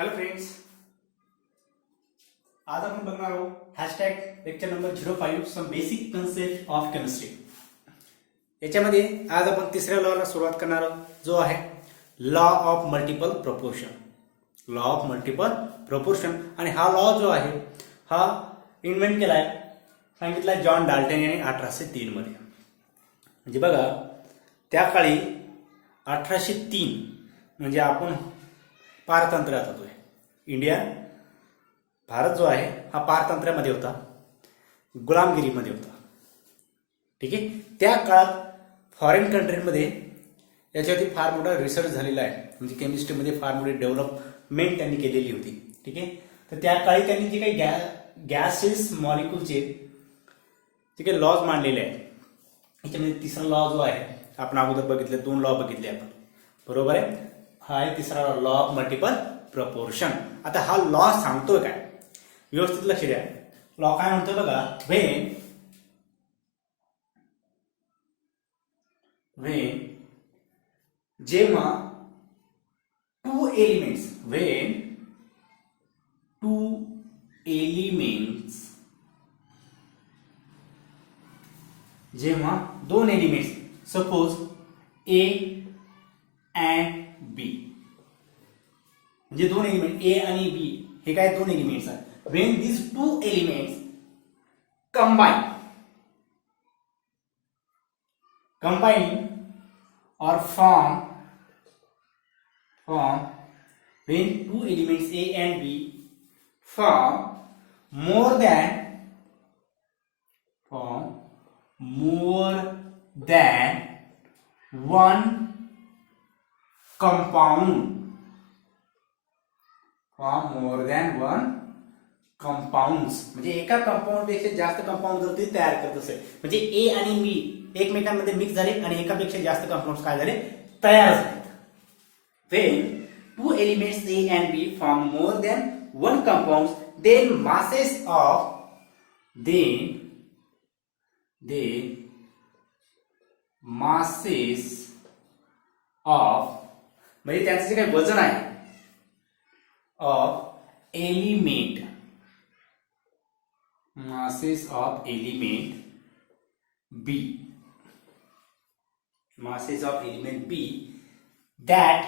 Hello friends, आज आपण बघणार आहोत hashtag lecture number 05 some basic concept of chemistry. याच्यामध्ये आज आपण तिसऱ्या लॉला सुरुवात करणार आहोत, जो आहे law of multiple proportion. Law of multiple proportion. आणि हा लॉ जो आहे हा इन्व्हेंट केलाय, सांगितलाय जॉन डाल्टन यांनी 1803 मध्ये. म्हणजे बघा, त्या काळी 1803 म्हणजे आपण पारतंत्र्यात होतोय. इंडिया, भारत जो आहे हा पारतंत्र्यामध्ये होता, गुलामगिरीमध्ये होता. ठीक आहे. त्या काळात फॉरेन कंट्रीमध्ये याच्यावरती फार मोठा रिसर्च झालेला आहे. म्हणजे केमिस्ट्रीमध्ये फार मोठी डेव्हलपमेंट त्यांनी केलेली होती. ठीक आहे. तर त्या काळी त्यांनी जे काही गॅसेस मॉलिक्यूलचे जे काही लॉज मांडलेले आहेत, याच्यामध्ये तिसरा लॉ जो आहे आपण अगोदर बघितले, 2 लॉ बघितले आपण, बरोबर आहे. हा आहे तिसरा लॉ ऑफ मल्टिपल प्रपोर्शन. आता हा लॉ सांगतोय काय, व्यवस्थित लक्ष द्या. लॉ काय म्हणतोय बघा, व्हेन जेव्हा टू एलिमेंट्स जेव्हा 2 एलिमेंट्स, सपोज ए अँड बी, म्हणजे 2 एलिमेंट ए आणि बी हे काय 2 एलिमेंट्स आहेत. When these 2 elements combine or form when 2 elements A and B form more than one compound, म्हणजे एका कंपाऊंड पेक्षा जास्त कंपाऊंड जर ते तयार करत असेल, म्हणजे ए आणि बी एकमेकांमध्ये मिक्स झाले आणि एकापेक्षा जास्त कंपाऊंड्स काय झाले, तयार झाले. When 2 elements A and B form more than one compounds, then masses of म्हणजे त्यांचं जे काही वजन आहे masses of element B that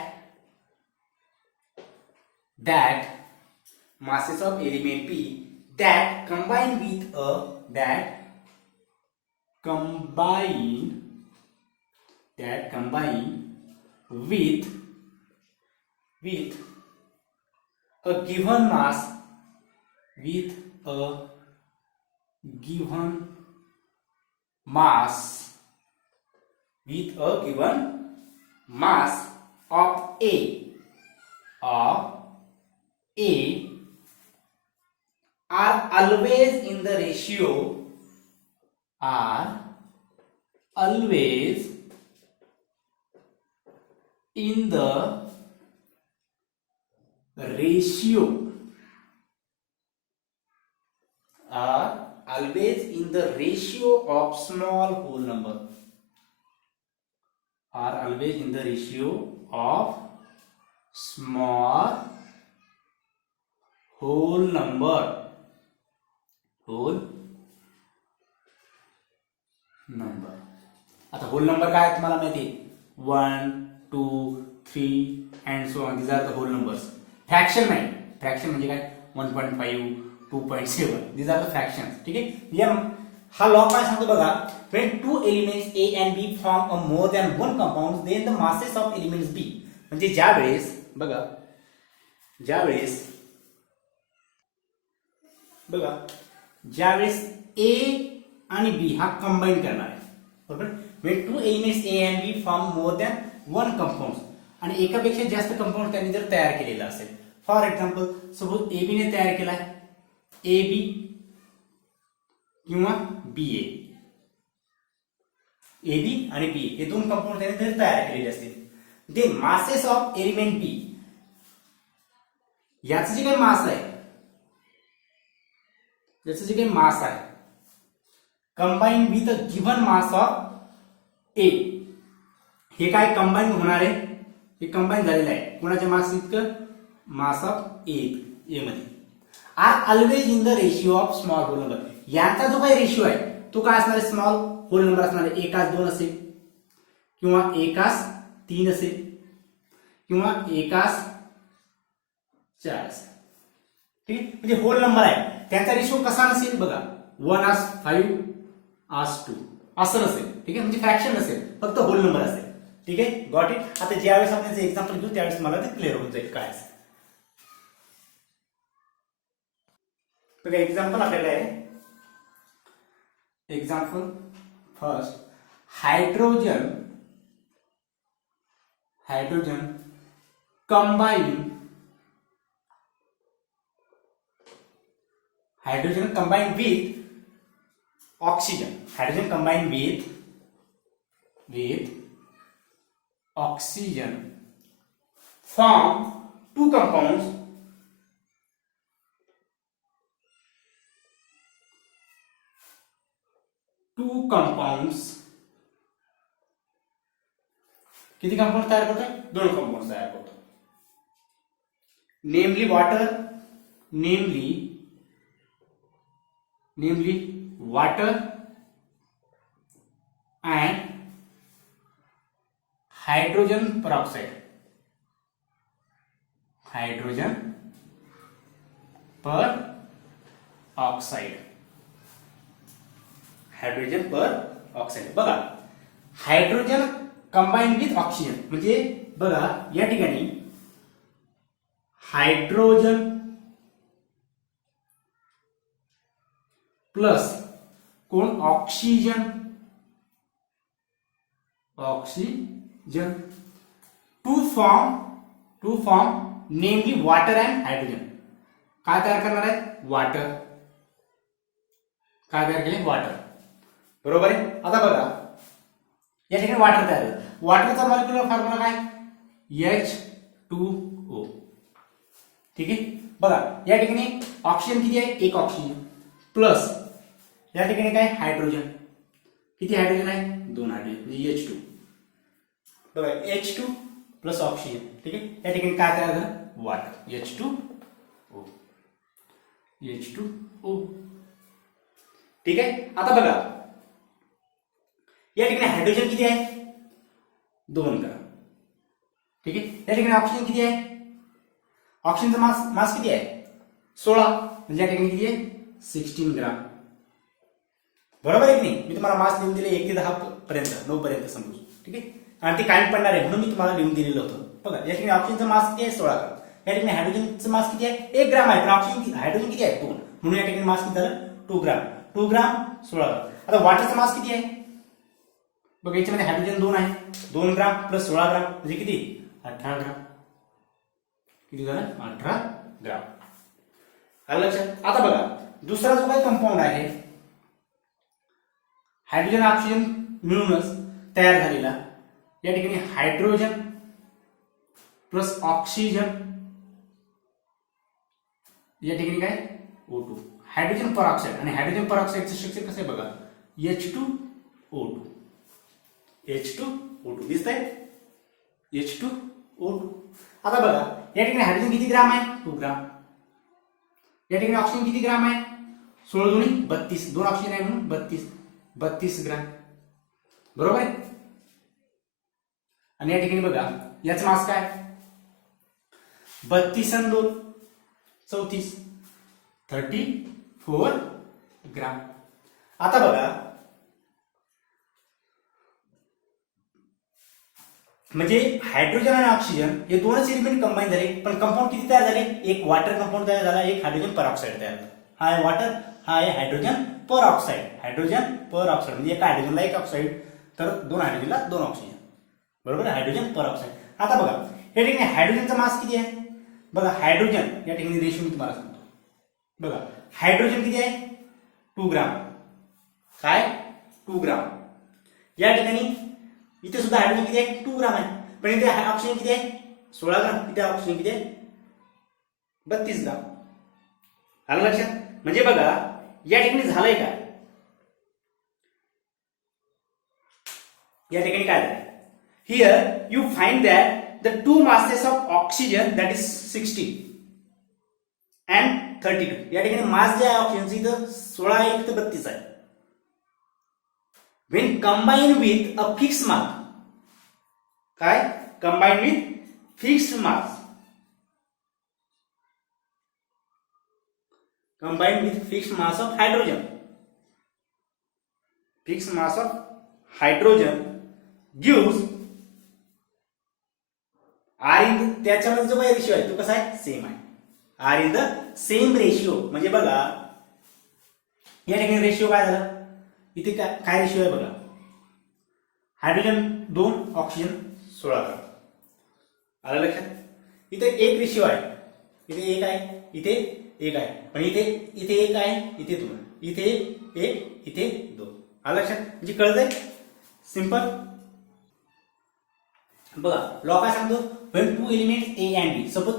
masses of element B that combine with a given mass of A are always in the ratio of small whole number. Are always in the ratio of small whole number. आता whole number काय आहे तुम्हाला माहिती आहे, 1 2 3 and so on. These are the whole numbers. Fraction नाही. Fraction म्हणजे काय, 1.5 2.7, these are the fractions. ठीक आहे. हा लॉ काय सांगतो बघा, when 2 elements A and B form a more than one compound, then the masses of elements B, म्हणजे ज्यावेळेस A आणि B हा कंबाईन करणार आहे, बरोबर. when 2 elements A and B form more than one compound, आणि एकापेक्षा जास्त कंपाऊंड त्यांनी जर तयार केलेला असेल, फॉर एक्झाम्पल सपोज AB ने तयार केलाय AB किंवा BA, AB आणि B हे 2 कंपाऊंड त्यांनी तयार केलेले असतील. दे मासेस ऑफ एलिमेंट B, याचं जे काही मास आहे combine with a given mass of A, हे काय कंबाईन होणार आहे, हे कंबाईन झालेलं आहे. कोणाच्या मास इतकं, मास ऑफ ए मध्ये are always in the ratio of small whole number. यांचा जो काही रेशिओ आहे तो काय असणार आहे, स्मॉल होल नंबर असणार आहे. एकास 2 असेल किंवा एकास 3 असेल किंवा एकास 4 असेल. ठीक आहे, म्हणजे होल नंबर आहे त्यांचा रेशिओ कसा नसेल बघा, 1:5 2 असं नसेल. ठीक आहे, म्हणजे फ्रॅक्शन नसेल, फक्त होल नंबर असेल. ठीक आहे, गॉट इट. आता ज्यावेळेस आपण त्याचं एक्झाम्पल घेऊ त्यावेळेस मला ते क्लिअर होऊन जाईल काय असेल. बघा एक्झाम्पल आपल्याला आहे. Example first, hydrogen combine with oxygen. Hydrogen combined with oxygen form two compounds किती कंपाउंड तयार करतोय, 2 कंपाउंड तयार करतो. नेमली water and hydrogen peroxide. बघा, हायड्रोजन कंबाईन विथ ऑक्सिजन म्हणजे बघा या ठिकाणी हायड्रोजन प्लस कोण, ऑक्सिजन टू फॉर्म नेमली वॉटर अँड हायड्रोजन. काय तयार करणार आहे, वॉटर. काय तयार केले, वॉटर. बरोबर आहे. आता बघा या ठिकाणी वॉटर तयार झालं. वॉटरचा मॉलिक्युलर फॉर्म्युला काय, H2O. ठीक आहे, बघा या ठिकाणी ऑक्सिजन किती आहे, 1 ऑक्सिजन प्लस या ठिकाणी काय, हायड्रोजन. किती हायड्रोजन आहे, 2 हायड्रोजन म्हणजे H2. बघा H2 प्लस ऑक्सिजन. ठीक आहे, या ठिकाणी काय तयार झालं, वॉटर. H2O. ठीक आहे. आता बघा या ठिकाणी हायड्रोजन किती आहे, 2 ग्राम. ठीक आहे, या ठिकाणी ऑक्सिजन किती आहे, ऑक्सिजनचा मास किती आहे, 16 म्हणजे या ठिकाणी किती आहे, 16 ग्राम. बरोबर आहे की नाही. मी तुम्हाला मास लिहून दिले 1 ते 10 पर्यंत, 9 पर्यंत समजू. ठीक आहे, आणि ते कायम पडणार आहे म्हणून मी तुम्हाला लिहून दिलेलं होतं. बघा या ठिकाणी ऑक्सिजनचा मास किती आहे, 16 ग्राम. या ठिकाणी हायड्रोजनचं मास किती आहे, 1 ग्राम आहे, पण हायड्रोजन किती आहे, 2. म्हणून या ठिकाणी मास किती झालं, 2 ग्राम. 2 ग्राम 16 ग्राम. आता वॉटरचा मास किती आहे बघा, याच्यामध्ये हायड्रोजन 2 आहे, 2 ग्राम प्लस 16 ग्राम म्हणजे किती, 18 ग्राम. किती झालं, 18 ग्राम. आलं लक्षात. आता बघा दुसरा जो काही कंपाऊंड आहे हायड्रोजन ऑक्सिजन मिळूनच तयार झालेला, या ठिकाणी हायड्रोजन प्लस ऑक्सिजन, या ठिकाणी काय, O2. हायड्रोजन परऑक्साईड. आणि हायड्रोजन परऑक्साईडचं स्ट्रक्चर कसं आहे बघा, H2O2 दिसतंय, H2O2. आता बघा या ठिकाणी हायड्रोजन किती ग्राम आहे, 2 ग्राम. या ठिकाणी ऑक्सिजन किती ग्राम आहे, 16 दुनी 32, 2 ऑक्सिजन आहे म्हणून 32 ग्राम. बरोबर आहे. आणि या ठिकाणी बघा याचा मास काय, 32 आणि 2 34, 34 ग्राम. आता बघा म्हणजे हायड्रोजन आणि ऑक्सिजन हे दोनच एलिमेंट कंबाईन झाले, पण कंपाऊंड किती तयार झाले, एक वॉटर कंपाऊंड तयार झाला, एक हायड्रोजन परऑक्साईड तयार झाला. हा आहे वॉटर, हा आहे हायड्रोजन परऑक्साईड. म्हणजे एका हायड्रोजनला 1 ऑक्साईड, तर 2 हायड्रोजनला 2 ऑक्सिजन. बरोबर, हायड्रोजन परऑक्साईड. आता बघा या ठिकाणी हायड्रोजनचा मास किती आहे बघा, हायड्रोजन या ठिकाणी रेशो मी तुम्हाला सांगतो. बघा हायड्रोजन किती आहे, 2 ग्राम. काय, 2 ग्राम. या ठिकाणी इथे सुद्धा हायड्रोजन किती आहे, 2 ग्राम आहे, पण इथे ऑक्सिजन किती आहे, 16 ग्राम. इथे ऑक्सिजन किती आहे, 32 ग्राम. आलं लक्षात. म्हणजे बघा या ठिकाणी झालंय काय, या ठिकाणी काय झालं, here you find that the two masses of oxygen, that is 60 and 32. या ठिकाणी मास जे आहे ऑक्सिजनचं इथं 16 आहे, इथं 32 आहे. when combined with a fixed mass, काय combined with fixed mass, combined with fixed mass of hydrogen, fixed mass of hydrogen gives R in the, त्याच्यामध्ये जो काही रेशिओ आहे तो कसा आहे, सेम आहे. R in the same ratio, म्हणजे बघा या ठिकाणी रेशिओ काय झाला, इथे काय रेशिओ आहे बघा, हायड्रोजन 2 ऑक्सिजन 16 ग्राम. आलं लक्षात. इथे एक रेशिओ आहे, इथे एक आहे, इथे एक आहे, पण इथे एक आहे, इथे 2, इथे 1, इथे 2. आलं लक्षात. म्हणजे कळतंय, सिंपल. बघा लॉ काय सांगतो, when two elements A and B, suppose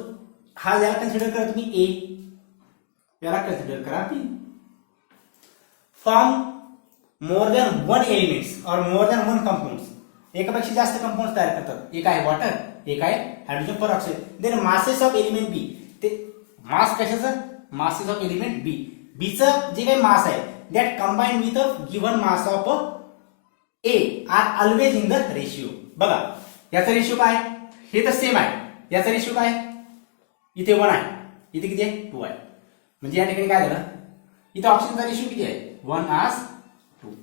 हा याला कन्सिडर करा तुम्ही A, याला कन्सिडर करा B, form more than one elements और मोर दॅन वन कंपाउंड्स, एकापेक्षा जास्त कंपाउंड्स तयार करतात. एक आहे वॉटर, एक आहे hydrogen peroxide. Then masses of element B, ते मास कशाचं, मासेस ऑफ एलिमेंट बी, बीचं जे काही मास आहे that combine with a given mass of A are always in the ratio. बघा याचा रेशिओ काय, हे तर सेम आहे, याचा रेशिओ काय, इथे 1 आहे, इथे किती आहे, 2 आहे. म्हणजे या ठिकाणी काय झालं, इथे ऑक्सिजनचा रेशिओ किती आहे, 1:2.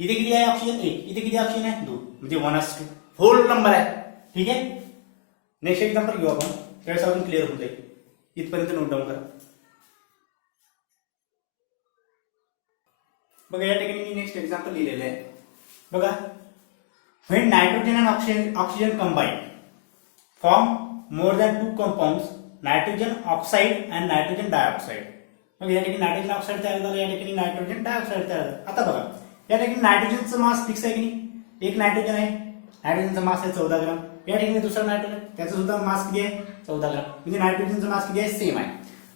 इथे किती आहे ऑक्सिजन, 1, इथे किती ऑक्सिजन आहे, 2, म्हणजे 1:2 होल नंबर आहे. ठीक आहे. नेक्स्ट एक्झाम्पल घेऊ आपण, त्यावेळेस अजून क्लिअर होऊन जाईल. इथपर्यंत नोट डाऊन करा. बघा या ठिकाणी मी नेक्स्ट एक्झाम्पल लिहिलेलं आहे. बघा when nitrogen and oxygen combine form more than two compounds, nitrogen oxide and nitrogen dioxide. मग या ठिकाणी नायट्रोजन ऑक्साईड तयार झालं, या ठिकाणी नायट्रोजन डायऑक्साईड तयार झालं. आता बघा या ठिकाणी नायट्रोजनचं मास फिक्स आहे की नाही, एक नायट्रोजन आहे, नायट्रोजनचा मास आहे 14 ग्राम. या ठिकाणी दुसरा नायट्रोजन, त्याचा सुद्धा मास किती आहे, 14 ग्राम. म्हणजे नायट्रोजनचा मास किती आहे, सेम आहे.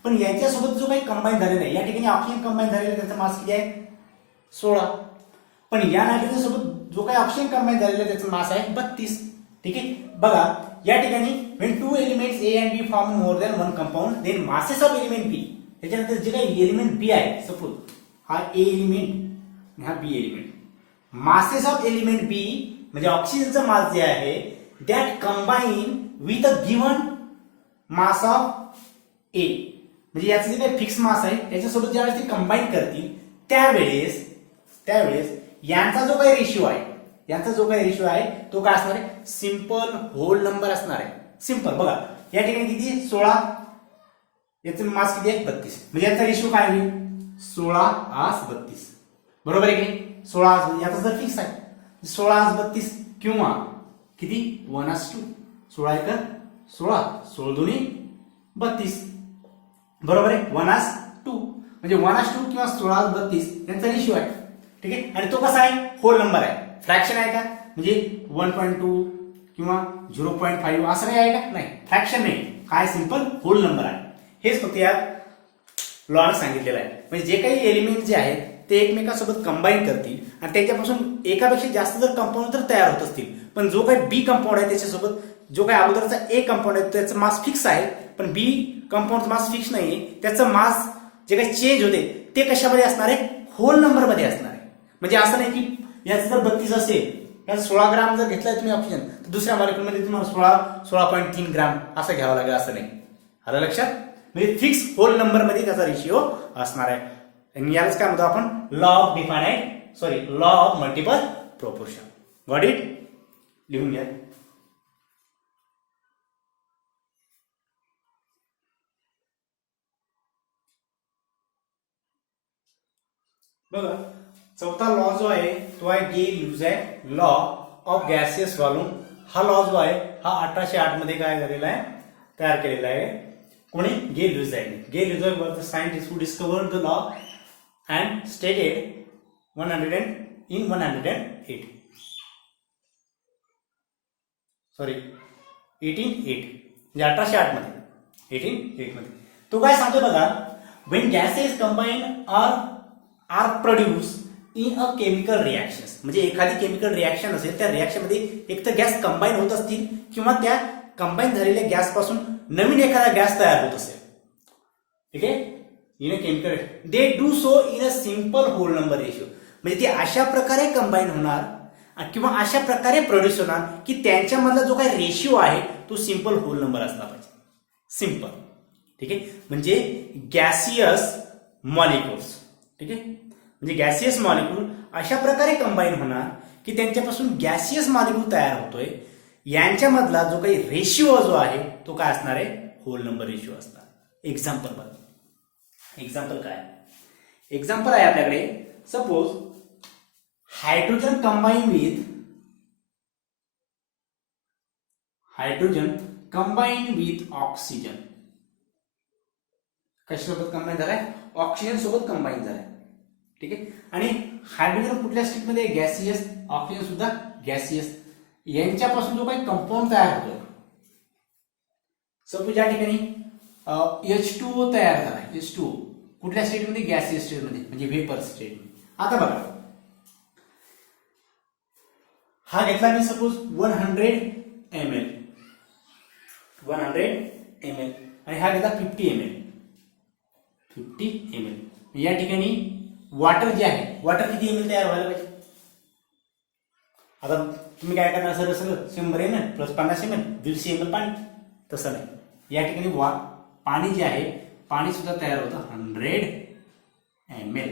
पण याच्यासोबत जो काही कंबाईन झालेला आहे, या ठिकाणी ऑक्सिजन कंबाईन झालेला आहे, त्याचा मास किती आहे, 16. पण या नायट्रोजन सोबत जो काही ऑक्सिजन कंबाईन झालेला आहे त्याचा मास आहे 32. ठीक आहे. बघा या ठिकाणी when two elements A and B form more than one compound, then masses of element B, त्याच्यानंतर जे काही एलिमेंट बी आहे, सपोज हा ए एलिमेंट हा B element, masses of element B म्हणजे ऑक्सिजनचा मास जे आहे that combine with a given mass of A, म्हणजे याचं जे काही फिक्स मास आहे त्याच्यासोबत ज्यावेळेस ते कंबाईन करतील त्यावेळेस यांचा जो काही रेशिओ आहे, तो काय असणार आहे, सिंपल होल नंबर असणार आहे. सिंपल. बघा या ठिकाणी किती, 16, याचं मास किती आहे, 32. म्हणजे याचा रेशिओ काय होईल, 16:32. बरोबर आहे की 16, याचा जर फिक्स आहे 16:32 किंवा किती, 1:2. 16:1 16, 16×2 32. बरोबर आहे, 1:2. म्हणजे 1:2 किंवा 16:32 यांचा रेशिओ आहे. ठीक आहे. आणि तो कसा आहे, होल नंबर आहे, फ्रॅक्शन आहे का, म्हणजे 1.2 किंवा 0.5 असं नाही आहे का, नाही, फ्रॅक्शन नाही, काय सिंपल होल नंबर आहे. हेच फक्त या लॉने सांगितलेलं आहे. म्हणजे जे काही एलिमेंट जे आहेत ते एकमेकांसोबत कंबाईन करतील आणि त्याच्यापासून एकापेक्षा जास्त जर कंपाऊंड तर तयार होत असतील, पण जो काही बी कंपाऊंड आहे त्याच्यासोबत जो काही अगोदरचा ए कंपाऊंड आहे त्याचं मास फिक्स आहे, पण बी कंपाऊंड मास फिक्स नाहीये, त्याचं मास जे काही चेंज होते ते कशामध्ये असणार आहे, होल नंबर मध्ये असणार आहे. म्हणजे असं नाही की याचं जर 32 असेल, याचं 16 ग्राम जर घेतलाय तुम्ही ऑक्सिजन, तर दुसऱ्या मॉलिक्यूलमध्ये तुम्हाला 16.3 ग्राम असं घ्यावं लागेल, असं नाही. आलं लक्षात. म्हणजे फिक्स होल नंबर मध्ये त्याचा रेशिओ असणार आहे. आणि यालाच काय म्हणतो आपण, law of multiple proportion. Got it. लिहून घ्या. बघा चौथा लॉ जो आहे तो आहे गे-लुसाक लॉ ऑफ गॅसियस व्हॉल्यूम. हा लॉ जो आहे हा 1808 मध्ये काय झालेला आहे, तयार केलेला आहे. कोणी, गे-लुसाकने. Gay Lussac was the scientist who discovered the law and stated 1808 म्हणजे 1808 मध्ये, 1808 मध्ये. तो काय सांगतो बघा, when gases combine or are produced, in a chemical reaction, म्हणजे एखादी केमिकल रिॲक्शन असेल त्या रिॲक्शन मध्ये एक तर गॅस कंबाईन होत असतील किंवा त्या कंबाईन झालेल्या गॅस पासून नवीन एखादा गॅस तयार होत असेल. ठीक आहे. In a chemical they do so in a simple whole number ratio, म्हणजे ते अशा प्रकारे कंबाईन होणार किंवा अशा प्रकारे प्रोड्यूस होणार की त्यांच्यामधला जो काही रेशिओ आहे तो सिंपल होल नंबर असला पाहिजे. सिंपल. ठीक आहे. म्हणजे गॅसियस मॉलिक्युल्स. ठीक आहे. म्हणजे गॅसियस मॉलिक्यूल अशा प्रकारे कंबाईन होणार की त्यांच्यापासून गॅसियस मॉलिक्यूल तयार होतोय. यांच्यामधला जो काही रेशिओ जो आहे तो काय असणार आहे, होल नंबर रेशिओ असणार. एक्झाम्पल बघा. एक्झाम्पल काय, एक्झाम्पल आहे आपल्याकडे. Suppose hydrogen combine with oxygen. कशासोबत कंबाईन झालाय, ऑक्सिजन सोबत कंबाईन झालाय. ठीक आहे. आणि हायड्रोजन कुठल्या स्टेटमध्ये, गॅसियस, ऑक्सिजन सुद्धा गॅसियस. यांच्यापासून जो काही कंपाऊंड तयार होतोय, सपोज या ठिकाणी H2O तयार झाला. H2O कुठल्या स्टेटमध्ये, गॅसियस स्टेटमध्ये, म्हणजे व्हेपर स्टेटमध्ये. आता बघा, हा घेतला मी सपोज 100 ml आणि हा घेतला 50 ml. या ठिकाणी वॉटर जे आहे, वॉटर किती ml तयार व्हायला पाहिजे. आता तुम्ही काय करणार, सगळं 100 ml प्लस 50 ml 150 ml पाणी. तसं नाही. या ठिकाणी पाणी जे आहे, पाणी सुद्धा तयार होतं 100 ml.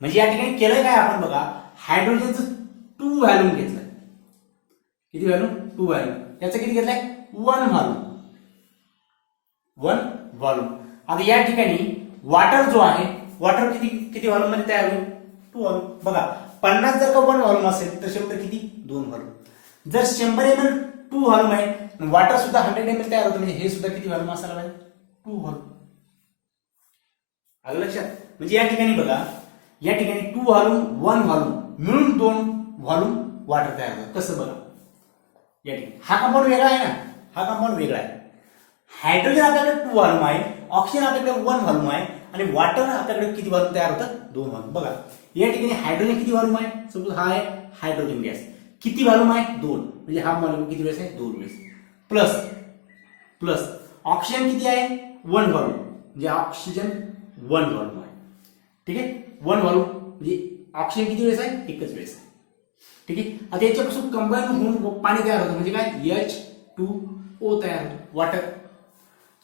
म्हणजे या ठिकाणी केलं काय आपण बघा, हायड्रोजनचं 2 व्हॉल्यूम घेतलं. किती व्हॉल्यूम, 2 व्हॉल्यूम. याचं किती घेतलंय, 1 व्हॉल्यूम. आता या ठिकाणी वॉटर जो आहे, वॉटर किती व्हॉल्यूम मध्ये तयार होईल, 2 व्हॉल्यूम. बघा 50 जर का 1 व्हॉल्यूम असेल तर 100 किती, 2 व्हॉल्यूम. जर 100 ml 2 व्हॉल्यूम आहे, वॉटर सुद्धा 100 ml तयार होतं, म्हणजे हे सुद्धा किती व्हॉल्यूम असायला पाहिजे, 2 व्हॉल्यूम. आलं लक्षात. म्हणजे या ठिकाणी बघा, या ठिकाणी 2 व्हॉल्यूम 1 व्हॉल्यूम मिळून 2 व्हॉल्यूम वॉटर तयार होतं. कसं बघा, या ठिकाणी हा कंपाऊंड वेगळा आहे ना, हा कंपाऊंड वेगळा आहे. हायड्रोजन आपल्याकडे 2 व्हॉल्यूम आहे, ऑक्सिजन आपल्याकडे 1 व्हॉल्यूम आहे आणि वॉटर आपल्याकडे किती व्हॉल्यूम तयार होतं, 2 व्हॉल्यूम. बघा या ठिकाणी हायड्रोजन किती व्हॉल्यूम आहे, सपोज हा आहे हायड्रोजन गॅस, किती व्हॉल्यूम आहे, 2. म्हणजे हा मॉलिक्यूल किती वेळेस आहे, 2 वेळेस. प्लस ऑक्सिजन किती आहे, 1 व्हॉल्यूम, म्हणजे ऑक्सिजन 1 व्हॉल्यूम आहे. ठीक आहे. 1 व्हॉल्यूम म्हणजे ऑक्सिजन किती वेळेस आहे, एकच वेळेस आहे. ठीक आहे. आता याच्यापासून कंबाईन होऊन पाणी तयार होतं, म्हणजे काय, H2O तयार होतो, वॉटर.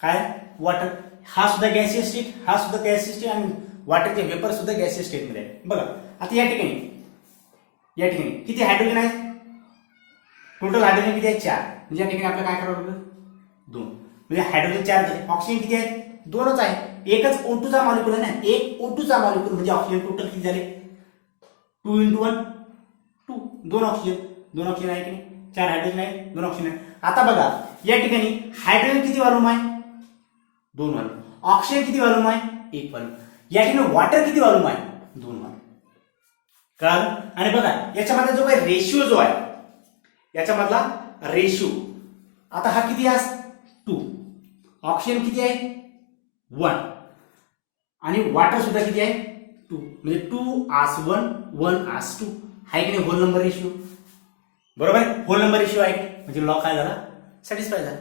काय, वॉटर. हा सुद्धा गॅसियस स्टेट, हा सुद्धा गॅसियस स्टेट आणि वॉटरचे वेपर सुद्धा गॅसियस स्टेट मध्ये आहे. बघा आता या ठिकाणी किती हायड्रोजन आहे, टोटल हायड्रोजन किती आहे, 4. म्हणजे या ठिकाणी आपल्याला काय करावं लागलं, 2. म्हणजे हायड्रोजन 4 झाले. ऑक्सिजन किती आहे, 2च आहे. एकच O2 चा मॉलिक्यूल आहे ना, एक O2 चा मॉलिक्यूल म्हणजे ऑक्सिजन टोटल किती झाले, 2 × 1 2. 2 ऑक्सिजन आहे की नाही, 4 हायड्रोजन आहे, 2 ऑक्सिजन आहे. आता बघा या ठिकाणी हायड्रोजन किती व्हॉल्यूम आहे, 2 व्हॉल्यूम. ऑक्सिजन किती व्हॉल्यूम आहे, 1 व्हॉल्यूम. या ठिकाणी वॉटर किती व्हॉल्यूम आहे, 2 व्हॉल्यूम. कळालं. आणि बघा याच्यामधला जो काही रेशिओ जो आहे, याच्यामधला रेशिओ आता हा किती आहे, 2. ऑक्सिजन किती आहे, 1 आणि वॉटर सुद्धा किती आहे, 2. म्हणजे 2:1 1:2. आहे की नाही होल नंबर रेशिओ. बरोबर आहे, होल नंबर रेशिओ आहे म्हणजे लॉ काय झाला, सॅटिस्फाय झाला.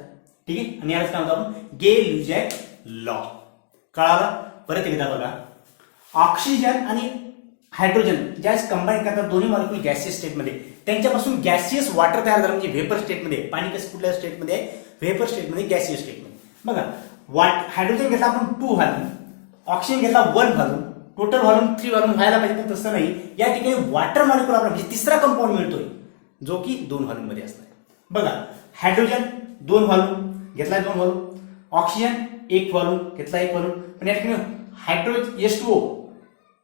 ठीक आहे. आणि यालाच काय म्हणतो आपण, गे-लुजॅक लॉ. कळाला. परत एकदा बघा, ऑक्सिजन आणि हायड्रोजन ज्यावेळेस कंबाईन करतात दोन्ही मॉलिक्यूल गॅसियस स्टेटमध्ये, त्यांच्यापासून गॅसियस वॉटर तयार झालं, म्हणजे व्हेपर स्टेटमध्ये. पाणी कसं कुठल्या स्टेटमध्ये आहे, व्हेपर स्टेटमध्ये, गॅसियस स्टेटमध्ये. बघा हायड्रोजन घेतला आपण 2 व्हॉल्यूम, ऑक्सिजन घेतला 1 व्हॉल्यूम, टोटल व्हॉल्यूम 3 व्हॉल्यूम व्हायला पाहिजे, पण तसं नाही. या ठिकाणी वॉटर मॉलिक्यूल आपला म्हणजे तिसरा कंपाऊंड मिळतोय जो की 2 व्हॉल्यूम मध्ये असणार. बघा हायड्रोजन 2 व्हॉल्यूम घेतलाय, 2 व्हॉल्यूम. ऑक्सिजन 1 व्हॉल्यूम घेतला, 1 व्हॉल्यूम. पण या ठिकाणी हायड्रोजन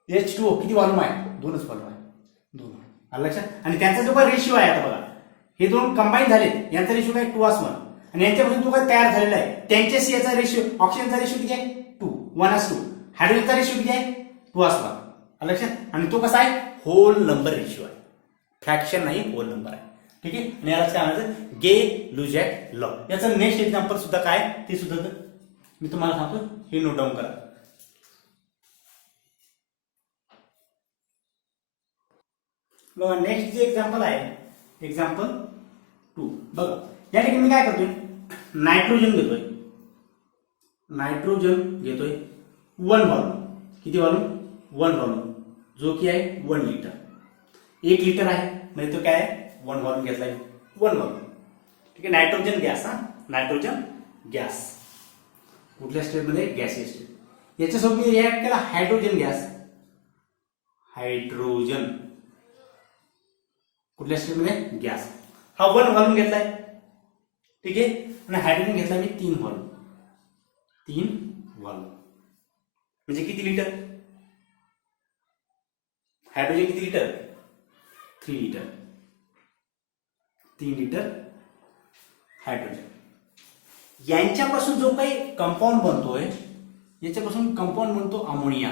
H2O किती व्हॉल्यूम आहे, 2च व्हॉल्यूम आहे, 2 व्हॉल्यूम. आलं लक्षात. आणि त्यांचा जो काही रेशिओ आहे, आता बघा हे 2 कंबाईन झाले, यांचा रेशिओ काय 2:1 आणि यांच्यापासून जो काय तयार झालेला आहे त्यांच्याशी याचा रेशिओ, ऑक्सिजनचा रेशिओ किती आहे, 2 1:2. हायड्रोजनचा रेशिओ किती आहे, 2:1. आलं लक्षात. आणि तो कसा आहे, होल नंबर रेशिओ आहे, फ्रॅक्शन नाही, होल नंबर आहे. ठीक आहे. आणि यालाच काय म्हणायचं, गे-लुजॅक लॉ. याचं नेक्स्ट एक्झाम्पल सुद्धा काय ते सुद्धा मी तुम्हाला सांगतो, हे नोट डाऊन करा. बघा नेक्स्ट जे एक्झाम्पल आहे, एक्झाम्पल 2. बघा या ठिकाणी मी काय करतोय, नायट्रोजन घेतोय, नायट्रोजन घेतोय 1 व्हॉल्यूम. किती व्हॉल्यूम? 1 व्हॉल्यूम, जो की आहे 1 लिटर. 1 लिटर आहे म्हणजे तो काय आहे, 1 व्हॉल्यूम घेतलाय, 1 व्हॉल्यूम. ठीक आहे. नायट्रोजन गॅस, हा नायट्रोजन गॅस कुठल्या स्टेटमध्ये? Gaseous state. याच्यासोबत मी रिॲक्ट केला हायड्रोजन गॅस, हायड्रोजन कुठल्या स्टेटमध्ये? गॅस. हा 1 व्हॉल्यूम घेतलाय. ठीक आहे. आणि हायड्रोजन घेतलाय मी 3 व्हॉल्यूम, 3 व्हॉल्यूम म्हणजे किती लिटर? हायड्रोजन किती लिटर? 3 litre, 3 litre hydrogen. यांच्यापासून जो काही कंपाऊंड बनतोय, याच्यापासून कंपाऊंड बनतो अमोनिया,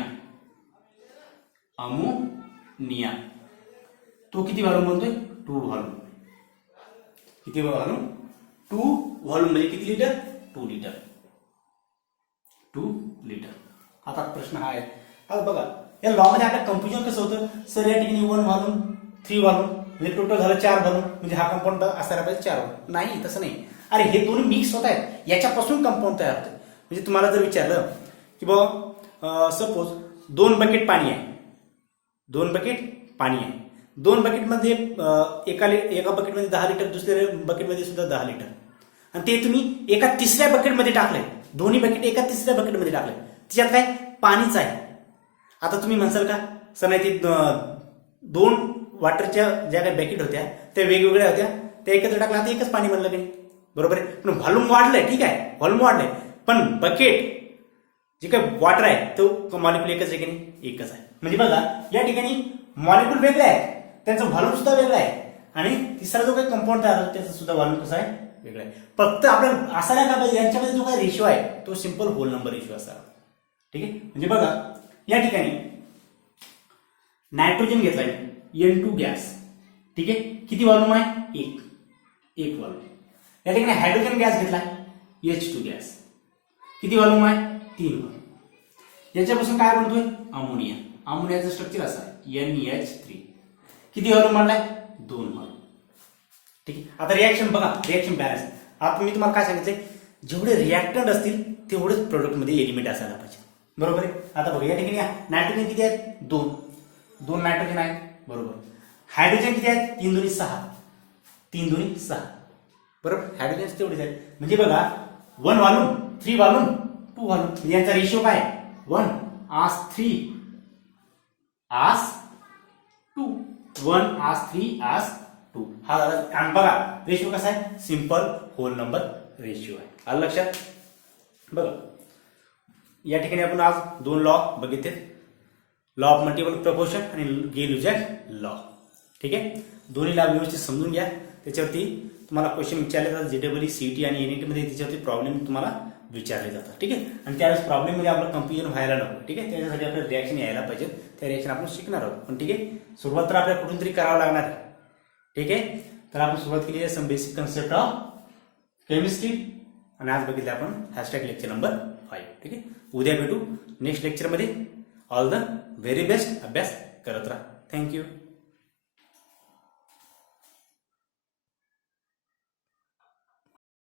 अमोनिया. तो किती व्हॉल्यूम बनतोय? 2 व्हॉल्यूम. किती व्हॉल्यूम? 2 व्हॉल्यूम म्हणजे किती लिटर? 2 litre, 2 litre. आता प्रश्न हा आहे, आता बघा या लॉ मध्ये आपलं कन्फ्युजन कसं होतं, सर या ठिकाणी 1 व्हॉल्यूम 3 व्हॉल्यूम म्हणजे टोटल झालं 4 व्हॉल्यूम, म्हणजे हा कंपाऊंड असायला पाहिजे 4 व्हॉल्यूम. नाही, तसं नाही. अरे हे दोन्ही मिक्स होत आहेत, याच्यापासून कंपाऊंड तयार होतं. म्हणजे तुम्हाला जर विचारलं की बाबा सपोज 2 बकेट पाणी आहे, 2 बकेट पाणी आहे, 2 बकेटमध्ये एका बकेटमध्ये 10 लिटर, दुसऱ्या बकेटमध्ये सुद्धा 10 लिटर, आणि ते तुम्ही एका तिसऱ्या बकेटमध्ये टाकले, दोन्ही बकेट एका तिसऱ्या बकेटमध्ये टाकले, त्याच्यात काय? पाणीच आहे. आता तुम्ही म्हणसाल का सर नाही, ती 2 वॉटरच्या ज्या काही बकेट होत्या त्या वेगवेगळ्या होत्या, त्या एकत्र टाकल्या, आता एकच पाणी बनलं नाही. बरोबर आहे. पण व्हॉल्यूम वाढलंय, ठीक आहे, व्हॉल्यूम वाढलंय, पण बकेट जे काही वॉटर आहे तो मॉलिक्यूल एकच आहे की नाही? एकच आहे. म्हणजे बघा या ठिकाणी मॉलिक्यूल वेगळे आहेत, त्यांचं व्हॉल्यूम सुद्धा वेगळं आहे, आणि तिसरा जो काही कंपाऊंड तयार होतो त्याचं सुद्धा व्हॉल्यूम कसं आहे? वेगळं आहे. फक्त आपल्याला असायला का पाहिजे, यांच्यामध्ये जो काही रेशिओ आहे तो सिंपल होल नंबर रेशिओ असावा. ठीक आहे. म्हणजे बघा या ठिकाणी नायट्रोजन घेतलाय N2 गॅस. ठीक आहे. किती व्हॉल्यूम आहे? 1 व्हॉल्यूम. या ठिकाणी हायड्रोजन गॅस घेतलाय H2 गॅस. किती व्हॉल्यूम आहे? 3 व्हॉल्यूम. याच्यापासून काय बनतोय? अमोनिया. अमोनियाचं स्ट्रक्चर असं आहे NH3. किती व्हॉल्यूम बनलाय? 2 व्हॉल्यूम. ठीक आहे. आता रिॲक्शन बघा, रिॲक्शन बॅलन्स. आता मी तुम्हाला काय सांगितलंय, जेवढे रिॲक्टंट असतील तेवढेच प्रोडक्टमध्ये एलिमेंट असायला पाहिजे. बरोबर आहे. आता बघा या ठिकाणी नायट्रोजन किती आहेत? 2 नायट्रोजन आहेत. बरोबर. हायड्रोजन किती आहेत? 3 दुनी 6, 3 दुनी 6. बरोबर. हायड्रोजन तेवढेच आहेत. म्हणजे बघा 1 व्हॉल्यूम 3 व्हॉल्यूम 2 व्हॉल्यूम, यांचा रेशिओ काय? 1:3:2. 1:3:2 हा झाला. आणि बघा रेशिओ कसा आहे? सिंपल होल नंबर रेशिओ आहे. आलं लक्षात? बघा या ठिकाणी आपण आज 2 लॉ बघितले, लॉ ऑफ मल्टिपल प्रपोर्शन आणि गे-लुजॅक लॉ. ठीक आहे. दोन्ही लॉ व्यवस्थित समजून घ्या. त्याच्यावरती तुम्हाला क्वेश्चन विचारले जातात, JEE, CET आणि NET मध्ये त्याच्यावरती प्रॉब्लेम तुम्हाला विचारले जातात. ठीक आहे. आणि त्यावेळेस प्रॉब्लेम मध्ये आपलं कन्फ्युजन व्हायला नको. ठीक आहे. त्याच्यासाठी आपल्याला रिॲक्शन यायला पाहिजे, त्या रिॲक्शन आपण शिकणार आहोत. पण ठीक आहे, सुरुवात तर आपल्याला कुठून तरी करावं लागणार आहे. ठीक आहे. तर आपण सुरुवात केली आहे some basic concept of chemistry, आणि आज बघितलं आपण #लेक्चर नंबर 5. ठीक आहे. उद्या भेटू नेक्स्ट लेक्चरमध्ये. All the very best. अभ्यास करत राहा. थँक्यू.